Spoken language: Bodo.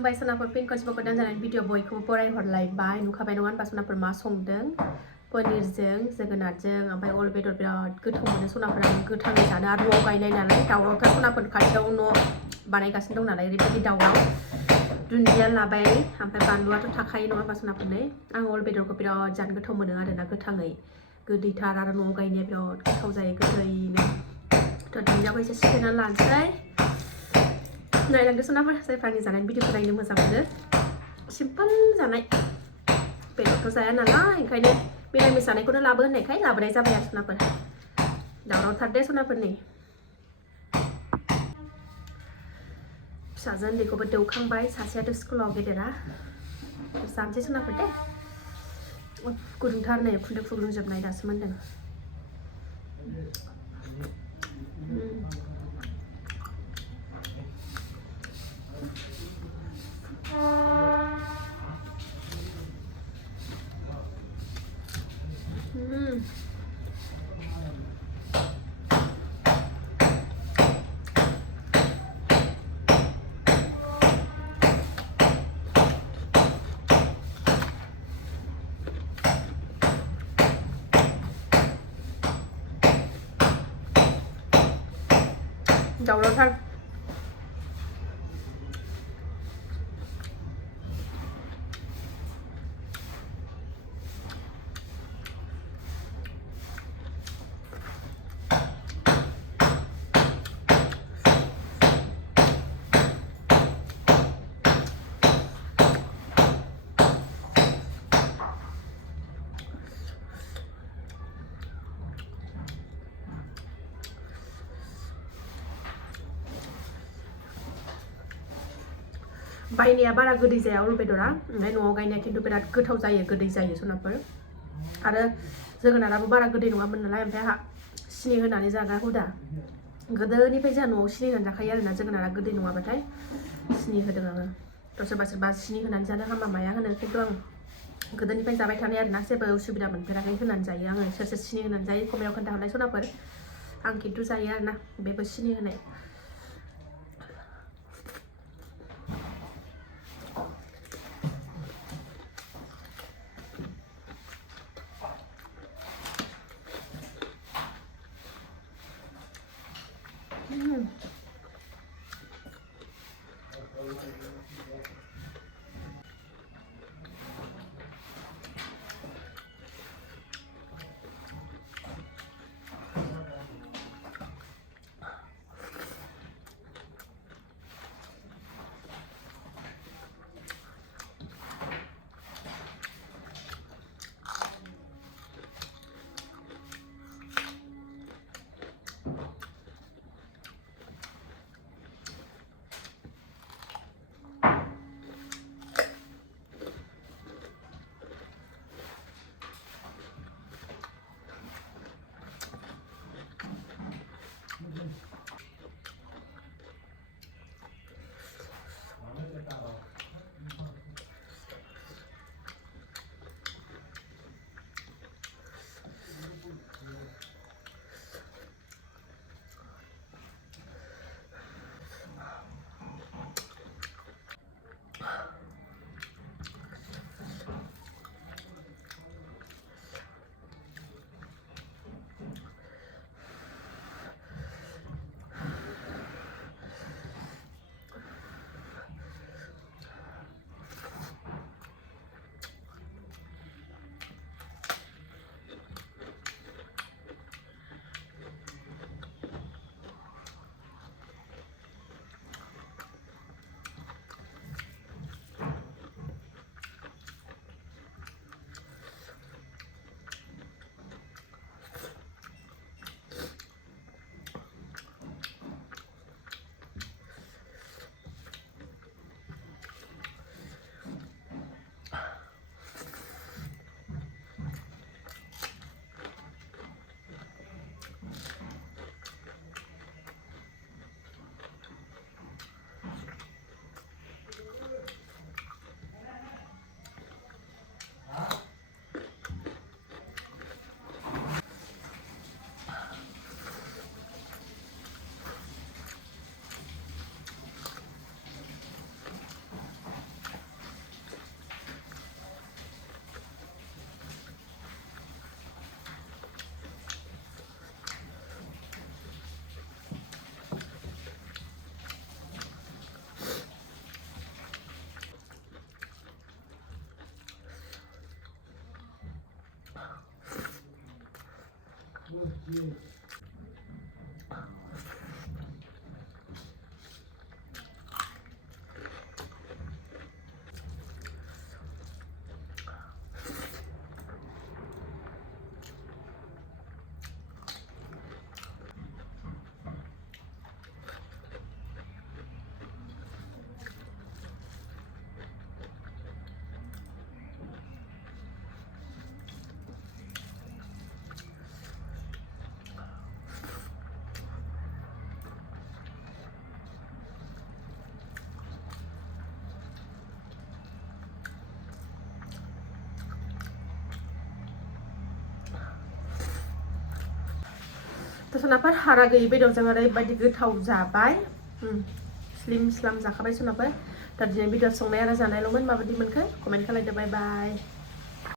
खुलुमबाय सनाफोर फिन खनसेबाव गोदान जानाय भिडिअ बयखौबो बरायहरलायबाय नुखाबाय नङा होनबा सनाफोर मा संदों पनिरजों जोगोनारजों ओमफ्राय अल बेदर बिराद गोथाव मोनो सनाफोरा गोथाङै जानो आरो न'आव गायनाय नालाय दाउरावथा सनाफोर खाथियाव न' बानायगासिनो दं नालाय ओरैबायदि दाउराव दुन्दिया लाबाय ओमफ्राय बानलुआथ' थाखायो नङा होनबा सनाफोरनै आं अल बेदरखौ बिराद जानो गोथाव मोनो आरोना गोथाङै गोदैथार आरो न'आव गायनाया बिराद गोथाव जायो गोदैनो थ' दुन्दियाखौ एसे सिफ्लेनानै लानोसै नायलांदो सनाफोर जायफोरनि जानायनि भिडिअखौ नायनो मोजां मोनो सिम्पोल जानाय बेदरथ' जाया नालाय ओंखायनो मिरामिस जानायखौनो लाबो होननायखाय लाबोनाय जाबाय आरो सनाफोर दावरावथार दे सनाफोरनि फिसाजो उन्दैखौबो दौखांबाय सासेयाथ' स्कुलाव गेदेरा जानोसै सनाफोर दे गुदुंथार नै खुन्दुं खुग्लुंजोबनाय दासो मोन्दों दावरावथार बायनाया बारा गोदै जाया अल बेदरा ओमफ्राय न'आव गायनाया खिन्थु बिराद गोथाव जायो गोदै जायो सनाफोर आरो जोगोनाराबो बारा गोदै नङामोन नालाय ओमफ्राय आंहा सिनि होनानै जाग्रा हुदा गोदोनिफ्राय जोंहा न'आव सिनि होनानै जाखायो आरोना जोगोनारा गोदै नङाबाथाय सिनि होदों आङो थ' सोरबा सोरबा सिनि होनानै जानो हामा माया होनो खिन्थु आं गोदोनिफ्राय जाबाय थानाय आरोना जेबो उसुबिदा मोनफेराखै होनानै जायो आङो सोर सोर सिनि होनानै जायो कमेन्टआव खोन्थाहरनाय सनाफोर आं खिन्थु जायो आरोना बेबो सिनि होनाय सोनाफोर हारा गैयै बेदरजों ओरैबायदि गोथाव जाबाय स्लिम स्लाम जाखाबाय सोनाफोर दा दिनै बेदर संनाय आरो जानायल'मोन माबायदि मोनखो कमेन्ट खालामदो बाय बाय